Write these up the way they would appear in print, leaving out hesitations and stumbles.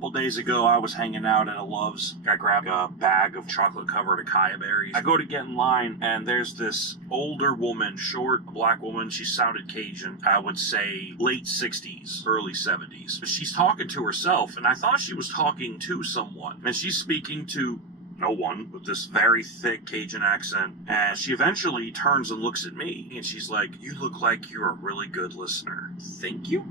couple days ago, I was hanging out at a Love's. I grabbed a bag of chocolate-covered acai berries. I go to get in line, and there's this older woman, short, black woman. She sounded Cajun. I would say late 60s, early 70s. She's talking to herself, and I thought she was talking to someone. And she's speaking to no one with this very thick Cajun accent. And she eventually turns and looks at me, and she's like, "You look like you're a really good listener." Thank you.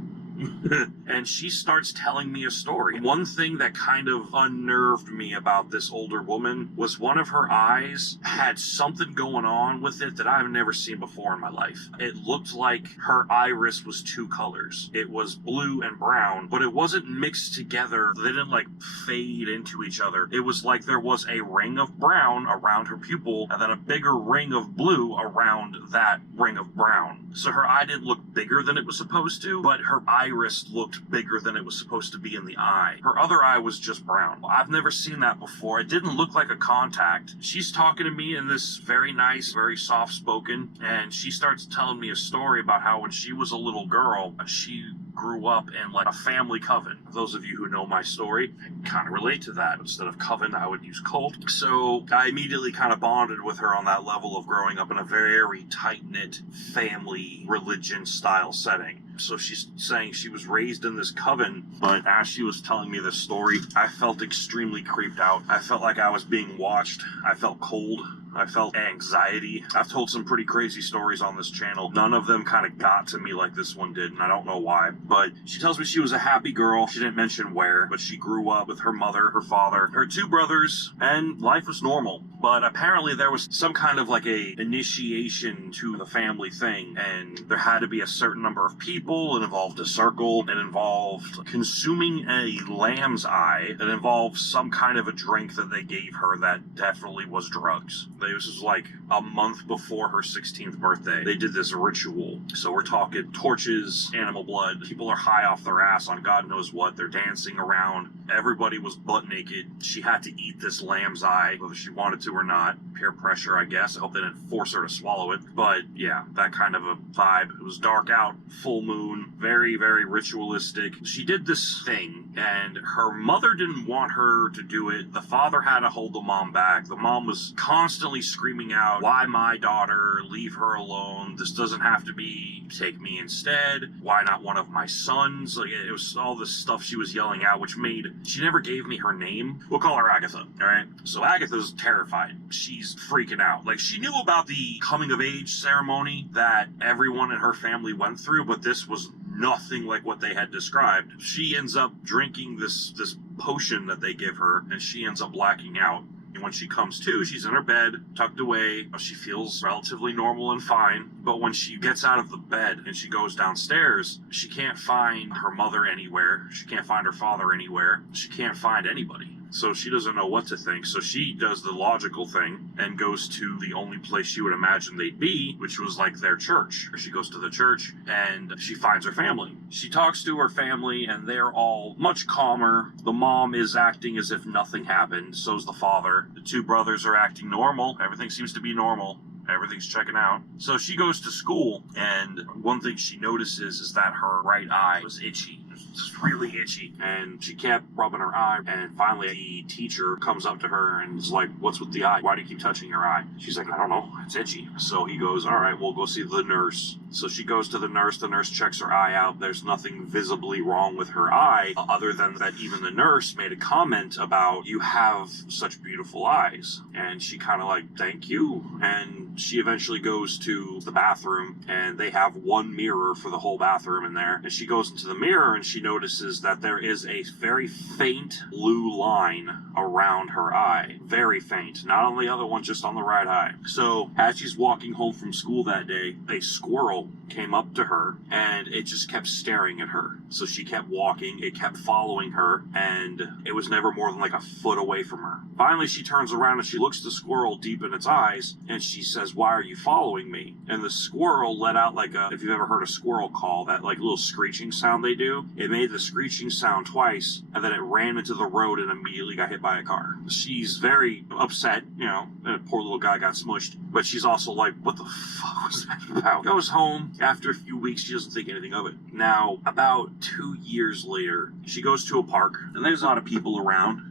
And she starts telling me a story. One thing that kind of unnerved me about this older woman was one of her eyes had something going on with it that I've never seen before in my life. It looked like her iris was two colors. It was blue and brown, but it wasn't mixed together. They didn't like fade into each other. It was like there was a ring of brown around her pupil and then a bigger ring of blue around that ring of brown. So her eye didn't look bigger than it was supposed to, but her iris looked bigger than it was supposed to be in the eye. Her other eye was just brown. I've never seen that before. It didn't look like a contact. She's talking to me in this very nice, very soft-spoken, and she starts telling me a story about how when she was a little girl, she grew up in like a family coven. Those of you who know my story kind of relate to that. Instead of coven, I would use cult. So I immediately kind of bonded with her on that level of growing up in a very tight-knit family religion style setting. So she's saying she was raised in this coven, but as she was telling me this story, I felt extremely creeped out. I felt like I was being watched. I felt cold. I felt anxiety. I've told some pretty crazy stories on this channel. None of them kind of got to me like this one did, and I don't know why. But she tells me she was a happy girl. She didn't mention where, but she grew up with her mother, her father, her two brothers, and life was normal. But apparently there was some kind of like a initiation to the family thing, and there had to be a certain number of people. It involved a circle. It involved consuming a lamb's eye. It involved some kind of a drink that they gave her that definitely was drugs. This was like a month before her 16th birthday. They did this ritual. So we're talking torches, animal blood. People are high off their ass on God knows what. They're dancing around. Everybody was butt naked. She had to eat this lamb's eye, whether she wanted to or not. Peer pressure, I guess. I hope they didn't force her to swallow it. But yeah, that kind of a vibe. It was dark out, full moon, very, very ritualistic. She did this thing, and her mother didn't want her to do it. The father had to hold the mom back. The mom was constantly screaming out, "Why my daughter? Leave her alone. This doesn't have to be. Take me instead. Why not one of my sons?" Like, it was all this stuff she was yelling out, which made, she never gave me her name. We'll call her Agatha, all right? So Agatha's terrified. She's freaking out. Like, she knew about the coming of age ceremony that everyone in her family went through, but this was nothing like what they had described. She ends up drinking this potion that they give her, and she ends up blacking out. And when she comes to, she's in her bed, tucked away. She feels relatively normal and fine. But when she gets out of the bed and she goes downstairs, she can't find her mother anywhere. She can't find her father anywhere. She can't find anybody. So she doesn't know what to think. So she does the logical thing and goes to the only place she would imagine they'd be, which was like their church. She goes to the church and she finds her family. She talks to her family and they're all much calmer. The mom is acting as if nothing happened. So's the father. The two brothers are acting normal. Everything seems to be normal. Everything's checking out. So she goes to school, and one thing she notices is that her right eye was itchy. Just really itchy. And she kept rubbing her eye, and finally the teacher comes up to her and is like, "What's with the eye? Why do you keep touching your eye?" She's like, "I don't know. It's itchy." So he goes, "All right, we'll go see the nurse." So she goes to the nurse. The nurse checks her eye out. There's nothing visibly wrong with her eye, other than that even the nurse made a comment about, "You have such beautiful eyes." And she kind of like, "Thank you." And she eventually goes to the bathroom, and they have one mirror for the whole bathroom in there. And she goes into the mirror, and she notices that there is a very faint blue line around her eye. Very faint. Not on the other one, just on the right eye. So as she's walking home from school that day, a squirrel came up to her, and it just kept staring at her. So she kept walking. It kept following her, and it was never more than like a foot away from her. Finally, she turns around and she looks at the squirrel deep in its eyes, and she says, "Why are you following me?" And the squirrel let out like if you've ever heard a squirrel call, that like little screeching sound they do, it made the screeching sound twice, and then it ran into the road and immediately got hit by a car. She's very upset, and poor little guy got smushed, but she's also like, what the fuck was that about? Goes home, home. After a few weeks, she doesn't think anything of it. Now, about 2 years later, she goes to a park, and there's a lot of people around.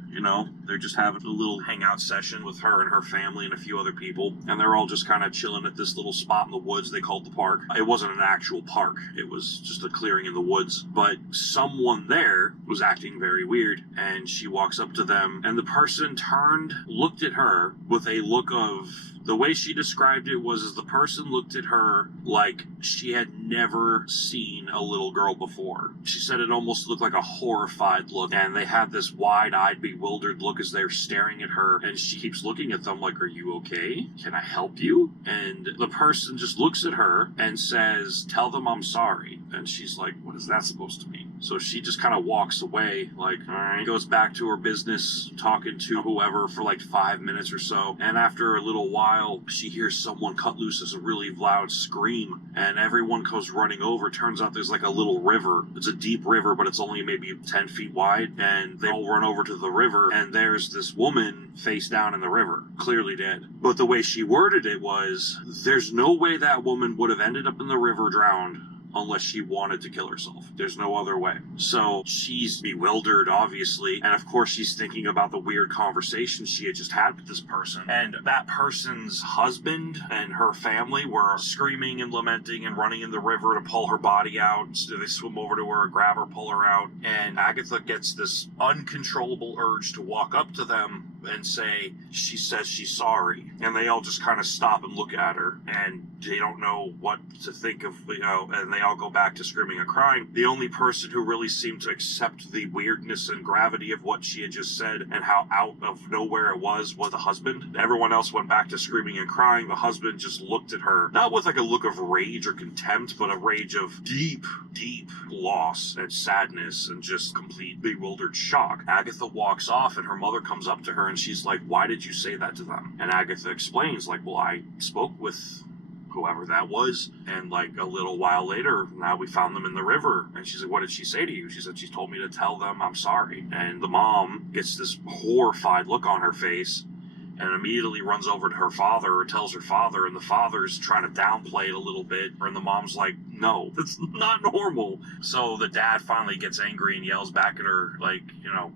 They're just having a little hangout session with her and her family and a few other people. And they're all just kind of chilling at this little spot in the woods they called the park. It wasn't an actual park. It was just a clearing in the woods. But someone there was acting very weird. And she walks up to them. And the person turned, looked at her with a look of... The way she described it was as the person looked at her like she had never seen a little girl before. She said it almost looked like a horrified look, and they had this wide-eyed, bewildered look as they're staring at her, and she keeps looking at them like, "Are you okay? Can I help you?" And the person just looks at her and says, "Tell them I'm sorry." And she's like, "What is that supposed to mean?" So she just kind of walks away, like, all right, goes back to her business, talking to whoever for like 5 minutes or so. And after a little while, she hears someone cut loose as a really loud scream, and everyone goes running over. Turns out there's like a little river. It's a deep river, but it's only maybe 10 feet wide, and they all run over to the river, and there's this woman face down in the river, clearly dead. But the way she worded it was, there's no way that woman would have ended up in the river drowned unless she wanted to kill herself. There's no other way. So she's bewildered, obviously, and of course she's thinking about the weird conversation she had just had with this person. And that person's husband and her family were screaming and lamenting and running in the river to pull her body out. So they swim over to her, grab her, pull her out, and Agatha gets this uncontrollable urge to walk up to them and say, she says she's sorry. And they all just kind of stop and look at her, and they don't know what to think of, and they all go back to screaming and crying. The only person who really seemed to accept the weirdness and gravity of what she had just said and how out of nowhere it was the husband. Everyone else went back to screaming and crying. The husband just looked at her, not with like a look of rage or contempt, but a rage of deep, deep loss and sadness and just complete bewildered shock. Agatha walks off, and her mother comes up to her, and she's like, "Why did you say that to them?" And Agatha explains, like, "Well, I spoke with whoever that was, and like a little while later, now we found them in the river." And she's like, "What did she say to you?" She said, "She told me to tell them I'm sorry." And the mom gets this horrified look on her face and immediately runs over to her father, or tells her father, and the father's trying to downplay it a little bit, and the mom's like, "No, that's not normal." So the dad finally gets angry and yells back at her, like,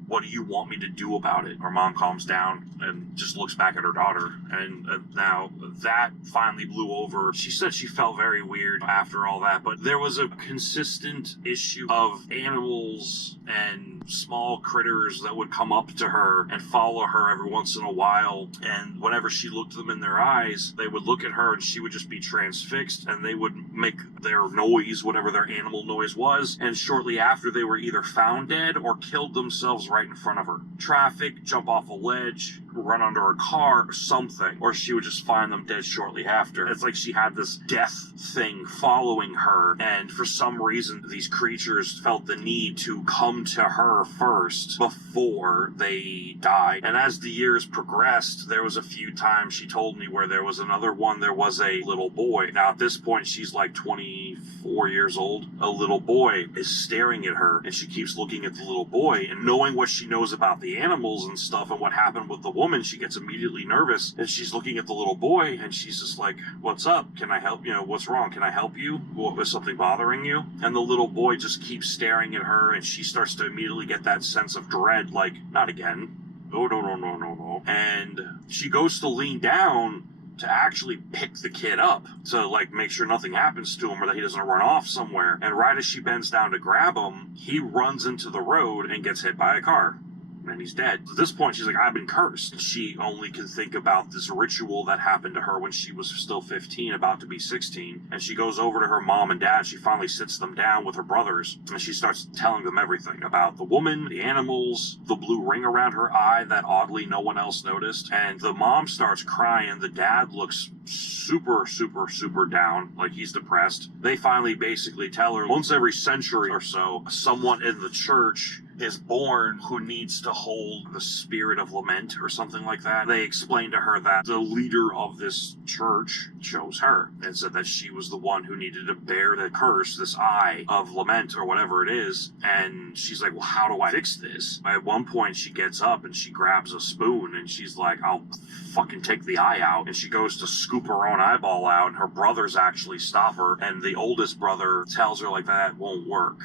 "What do you want me to do about it?" Her mom calms down and just looks back at her daughter, and now that finally blew over. She said she felt very weird after all that, but there was a consistent issue of animals and small critters that would come up to her and follow her every once in a while, and whenever she looked them in their eyes, they would look at her and she would just be transfixed, and they would make their noise, whatever their animal noise was, and shortly after they were either found dead or killed themselves right in front of her. Traffic, jump off a ledge, run under a car, or something, or she would just find them dead shortly after. It's like she had this death thing following her, and for some reason these creatures felt the need to come to her first before they died. And as the years progressed, there was a few times she told me where there was another one. There was a little boy. Now at this point she's like 24 years old. A little boy is staring at her, and she keeps looking at the little boy, and knowing what she knows about the animals and stuff and what happened with the woman, she gets immediately nervous, and she's looking at the little boy, and she's just like, "What's up? Can I help? What's wrong? Can I help you? What was something bothering you?" And the little boy just keeps staring at her, and she starts to immediately get that sense of dread, like, not again. Oh, no. And she goes to lean down to actually pick the kid up to like make sure nothing happens to him or that he doesn't run off somewhere. And right as she bends down to grab him, he runs into the road and gets hit by a car. And he's dead. At this point, she's like, "I've been cursed." She only can think about this ritual that happened to her when she was still 15, about to be 16. And she goes over to her mom and dad. She finally sits them down with her brothers, and she starts telling them everything about the woman, the animals, the blue ring around her eye that oddly no one else noticed. And the mom starts crying. The dad looks super, super, super down, like he's depressed. They finally basically tell her once every century or so, someone in the church is born who needs to hold the spirit of lament or something like that. They explained to her that the leader of this church chose her and said that she was the one who needed to bear the curse, this eye of lament or whatever it is. And she's like, well, how do I fix this? At one point she gets up and she grabs a spoon and she's like, I'll fucking take the eye out. And she goes to scoop her own eyeball out, and her brothers actually stop her, and the oldest brother tells her like, that won't work.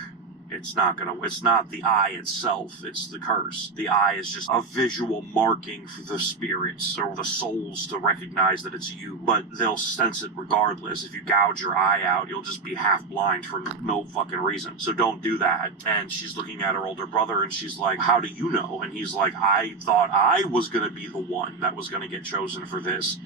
It's not the eye itself, it's the curse. The eye is just a visual marking for the spirits or the souls to recognize that it's you, but they'll sense it regardless. If you gouge your eye out, you'll just be half blind for no fucking reason. So don't do that. And she's looking at her older brother and she's like, how do you know? And he's like, I thought I was gonna be the one that was gonna get chosen for this.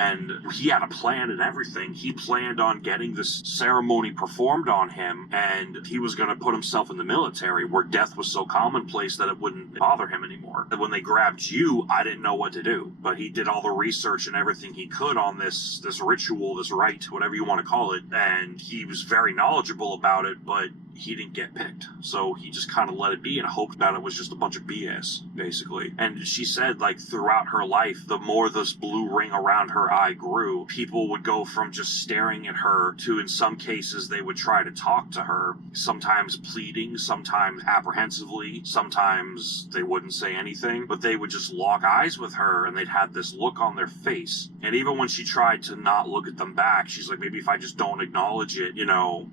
And he had a plan and everything. He planned on getting this ceremony performed on him, and he was going to put himself in the military where death was so commonplace that it wouldn't bother him anymore. And when they grabbed you, I didn't know what to do. But he did all the research and everything he could on this ritual, this rite, whatever you want to call it. And he was very knowledgeable about it, but he didn't get picked. So he just kind of let it be and hoped that it was just a bunch of BS, basically. And she said, like, throughout her life, the more this blue ring around her eye grew, people would go from just staring at her to, in some cases, they would try to talk to her, sometimes pleading, sometimes apprehensively, sometimes they wouldn't say anything, but they would just lock eyes with her and they'd have this look on their face. And even when she tried to not look at them back, she's like, maybe if I just don't acknowledge it, you know.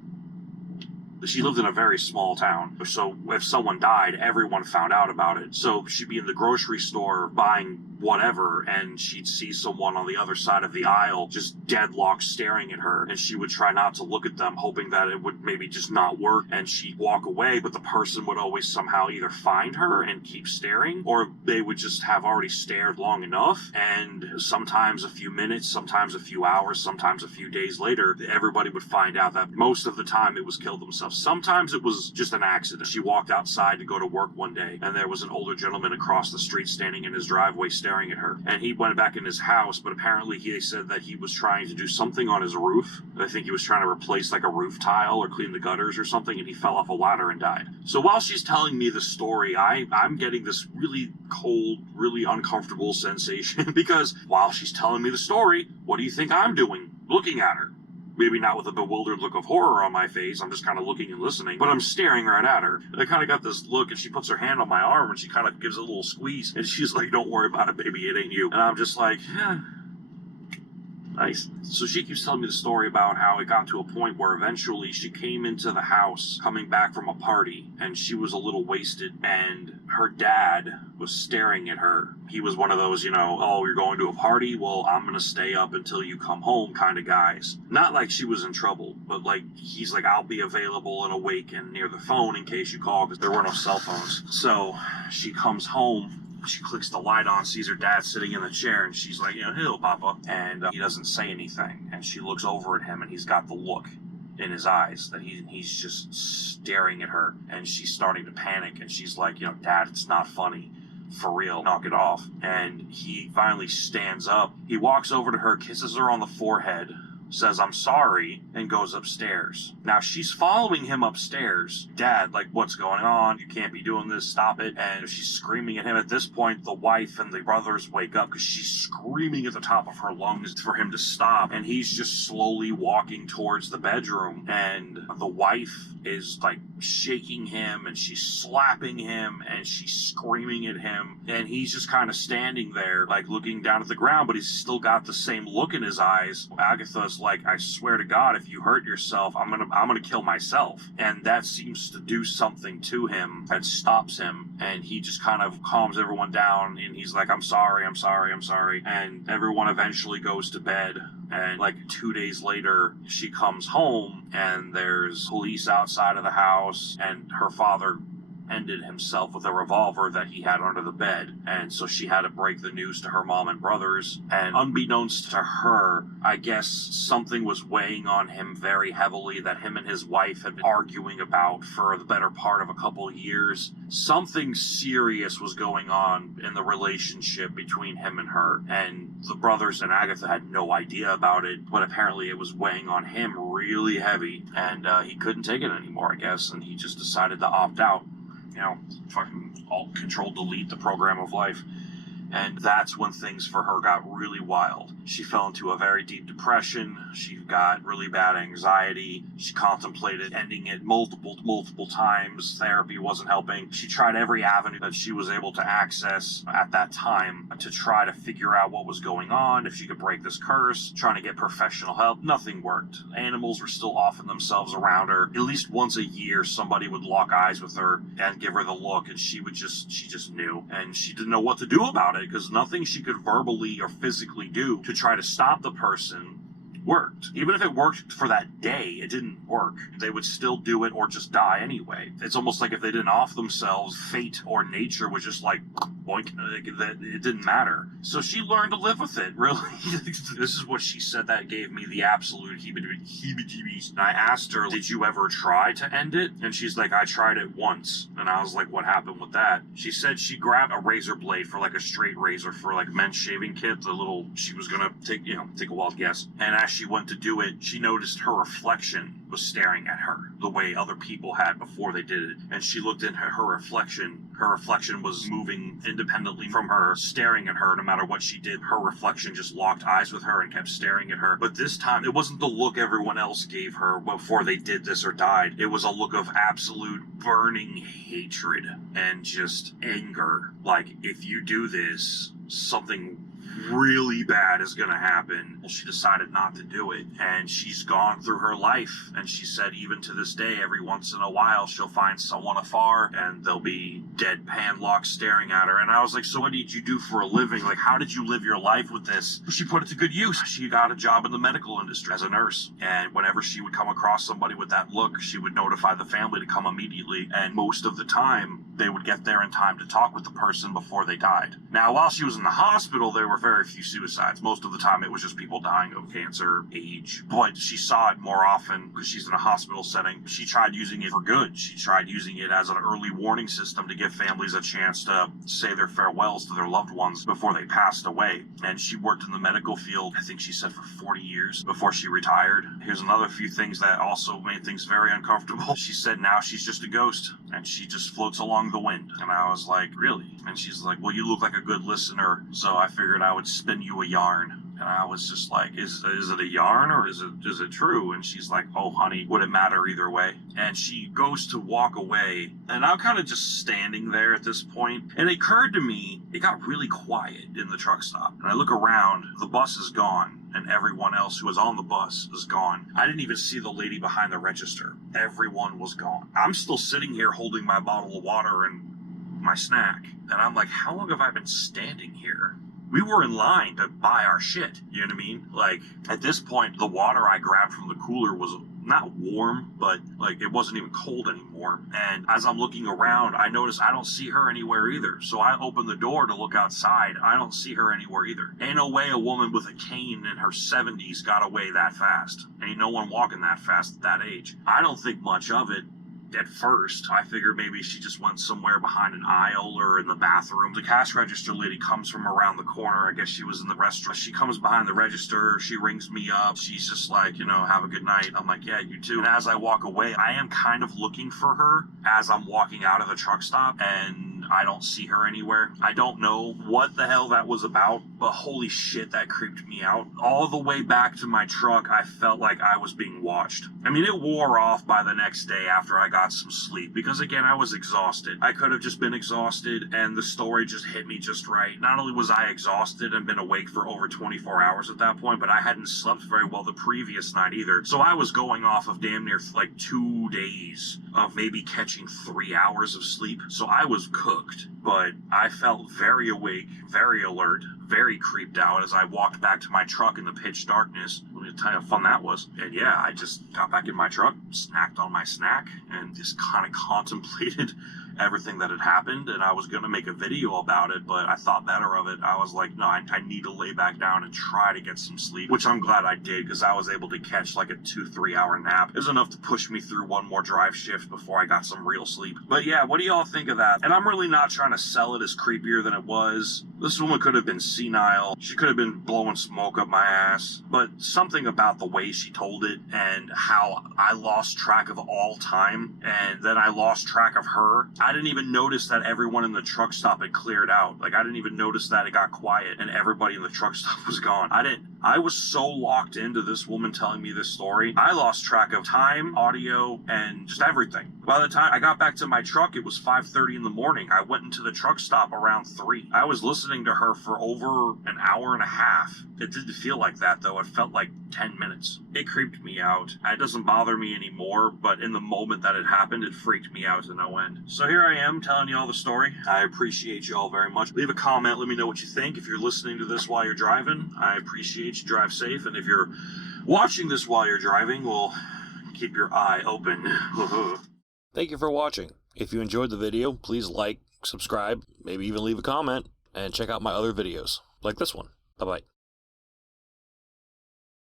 She lived in a very small town, so if someone died, everyone found out about it. So she'd be in the grocery store buying whatever, and she'd see someone on the other side of the aisle just deadlocked staring at her, and she would try not to look at them, hoping that it would maybe just not work, and she'd walk away, but the person would always somehow either find her and keep staring, or they would just have already stared long enough, and sometimes a few minutes, sometimes a few hours, sometimes a few days later, everybody would find out that most of the time it was killed themselves. Sometimes it was just an accident. She walked outside to go to work one day, and there was an older gentleman across the street standing in his driveway staring at her. And he went back in his house, but apparently he said that he was trying to do something on his roof. I think he was trying to replace like a roof tile or clean the gutters or something, and he fell off a ladder and died. So while she's telling me the story, I'm getting this really cold, really uncomfortable sensation because while she's telling me the story, what do you think I'm doing? Looking at her. Maybe not with a bewildered look of horror on my face. I'm just kind of looking and listening, but I'm staring right at her. And I kind of got this look, and she puts her hand on my arm, and she kind of gives a little squeeze, and she's like, don't worry about it, baby, it ain't you. And I'm just like, yeah. Nice. So she keeps telling me the story about how it got to a point where eventually she came into the house coming back from a party, and she was a little wasted, and her dad was staring at her. He was one of those, you know, oh, you're going to a party? Well, I'm going to stay up until you come home kind of guys. Not like she was in trouble, but like he's like, I'll be available and awake and near the phone in case you call, because there were no cell phones. So she comes home. She clicks the light on, sees her dad sitting in the chair, and she's like, you know, hello, Papa. And he doesn't say anything. And she looks over at him, and he's got the look in his eyes that he's just staring at her. And she's starting to panic, and she's like, you know, Dad, it's not funny. For real, knock it off. And he finally stands up. He walks over to her, kisses her on the forehead, says, I'm sorry, and goes upstairs. Now, she's following him upstairs. Dad, like, what's going on? You can't be doing this. Stop it. And she's screaming at him. At this point, the wife and the brothers wake up because she's screaming at the top of her lungs for him to stop. And he's just slowly walking towards the bedroom. And the wife is, like, shaking him, and she's slapping him, and she's screaming at him. And he's just kind of standing there, like, looking down at the ground, but he's still got the same look in his eyes. Agatha's like, I swear to God, if you hurt yourself, I'm gonna kill myself. And that seems to do something to him that stops him, and he just kind of calms everyone down, and he's like, I'm sorry. And everyone eventually goes to bed. And like 2 days later, she comes home, and there's police outside of the house, and her father ended himself with a revolver that he had under the bed. And so she had to break the news to her mom and brothers. And unbeknownst to her, I guess something was weighing on him very heavily that him and his wife had been arguing about for the better part of a couple of years. Something serious was going on in the relationship between him and her. And the brothers and Agatha had no idea about it, but apparently it was weighing on him really heavy. And he couldn't take it anymore, I guess, and he just decided to opt out. fucking alt control delete the program of life. And that's when things for her got really wild. She fell into a very deep depression. She got really bad anxiety. She contemplated ending it multiple times. Therapy wasn't helping. She tried every avenue that she was able to access at that time to try to figure out what was going on, if she could break this curse, trying to get professional help. Nothing worked. Animals were still offing themselves around her. At least once a year, somebody would lock eyes with her and give her the look, and she just knew. And she didn't know what to do about it, because nothing she could verbally or physically do to try to stop the person worked. Even if it worked for that day, it didn't work. They would still do it or just die anyway. It's almost like if they didn't off themselves, fate or nature was just like, boink, it didn't matter. So she learned to live with it, really. This is what she said that gave me the absolute heebie-jeebies. And I asked her, did you ever try to end it? And she's like, I tried it once. And I was like, what happened with that? She said she grabbed a razor blade for like a straight razor for like men's shaving kit, she was gonna take a wild guess. And as she went to do it, she noticed her reflection was staring at her the way other people had before they did it. And she looked into her reflection. Her reflection was moving independently from her, staring at her no matter what she did. Her reflection just locked eyes with her and kept staring at her. But this time, it wasn't the look everyone else gave her before they did this or died. It was a look of absolute burning hatred and just anger. Like, if you do this, something really bad is going to happen. Well, she decided not to do it, and she's gone through her life, and she said even to this day, every once in a while she'll find someone afar and they'll be deadpan locked staring at her. And I was like, so what did you do for a living? Like, how did you live your life with this? She put it to good use. She got a job in the medical industry as a nurse, and whenever she would come across somebody with that look, she would notify the family to come immediately, and most of the time they would get there in time to talk with the person before they died. Now, while she was in the hospital, there were very few suicides. Most of the time it was just people dying of cancer, age. But she saw it more often because she's in a hospital setting. She tried using it for good. She tried using it as an early warning system to give families a chance to say their farewells to their loved ones before they passed away. And she worked in the medical field, I think she said, for 40 years before she retired. Here's another few things that also made things very uncomfortable. She said now she's just a ghost and she just floats along the wind. And I was like, really? And she's like, well, you look like a good listener, so I figured I would spin you a yarn. And I was just like, is it a yarn or is it true? And she's like, oh, honey, would it matter either way? And she goes to walk away, and I'm kind of just standing there at this point. And it occurred to me, it got really quiet in the truck stop. And I look around, the bus is gone, and everyone else who was on the bus is gone. I didn't even see the lady behind the register. Everyone was gone. I'm still sitting here holding my bottle of water and my snack. And I'm like, how long have I been standing here? We were in line to buy our shit, you know what I mean? Like, at this point, the water I grabbed from the cooler was not warm, but, like, it wasn't even cold anymore. And as I'm looking around, I notice I don't see her anywhere either. So I open the door to look outside. I don't see her anywhere either. Ain't no way a woman with a cane in her 70s got away that fast. Ain't no one walking that fast at that age. I don't think much of it. At first, I figured maybe she just went somewhere behind an aisle or in the bathroom. The cash register lady comes from around the corner. I guess she was in the restaurant. She comes behind the register. She rings me up. She's just like, have a good night. I'm like, yeah, you too. And as I walk away, I am kind of looking for her as I'm walking out of the truck stop, and I don't see her anywhere. I don't know what the hell that was about, but holy shit, that creeped me out. All the way back to my truck, I felt like I was being watched. I mean, it wore off by the next day after I got some sleep, because again, I was exhausted. I could have just been exhausted, and the story just hit me just right. Not only was I exhausted and been awake for over 24 hours at that point, but I hadn't slept very well the previous night either. So I was going off of damn near like 2 days of maybe catching 3 hours of sleep. So I was cooked, but I felt very awake, very alert, very creeped out as I walked back to my truck in the pitch darkness. Let me tell you how fun that was. And yeah, I just got back in my truck, snacked on my snack, and just kind of contemplated everything that had happened. And I was going to make a video about it, but I thought better of it. I was like, no, I need to lay back down and try to get some sleep, which I'm glad I did, because I was able to catch like a 2-3 hour nap. It was enough to push me through one more drive shift before I got some real sleep. But yeah, what do y'all think of that? And I'm really not trying to sell it as creepier than it was. This woman could have been senile. She could have been blowing smoke up my ass. But something about the way she told it and how I lost track of all time, and then I lost track of her. I didn't even notice that everyone in the truck stop had cleared out. Like, I didn't even notice that it got quiet and everybody in the truck stop was gone. I was so locked into this woman telling me this story, I lost track of time, audio, and just everything. By the time I got back to my truck, it was 5:30 in the morning. I went into the truck stop around 3. I was listening to her for over an hour and a half. It didn't feel like that, though. It felt like 10 minutes. It creeped me out. It doesn't bother me anymore, but in the moment that it happened, it freaked me out to no end. So here I am telling you all the story. I appreciate you all very much. Leave a comment. Let me know what you think. If you're listening to this while you're driving, I appreciate you. Drive safe. And if you're watching this while you're driving, well, keep your eye open. Thank you for watching. If you enjoyed the video, please like, subscribe, maybe even leave a comment, and check out my other videos, like this one. Bye-bye.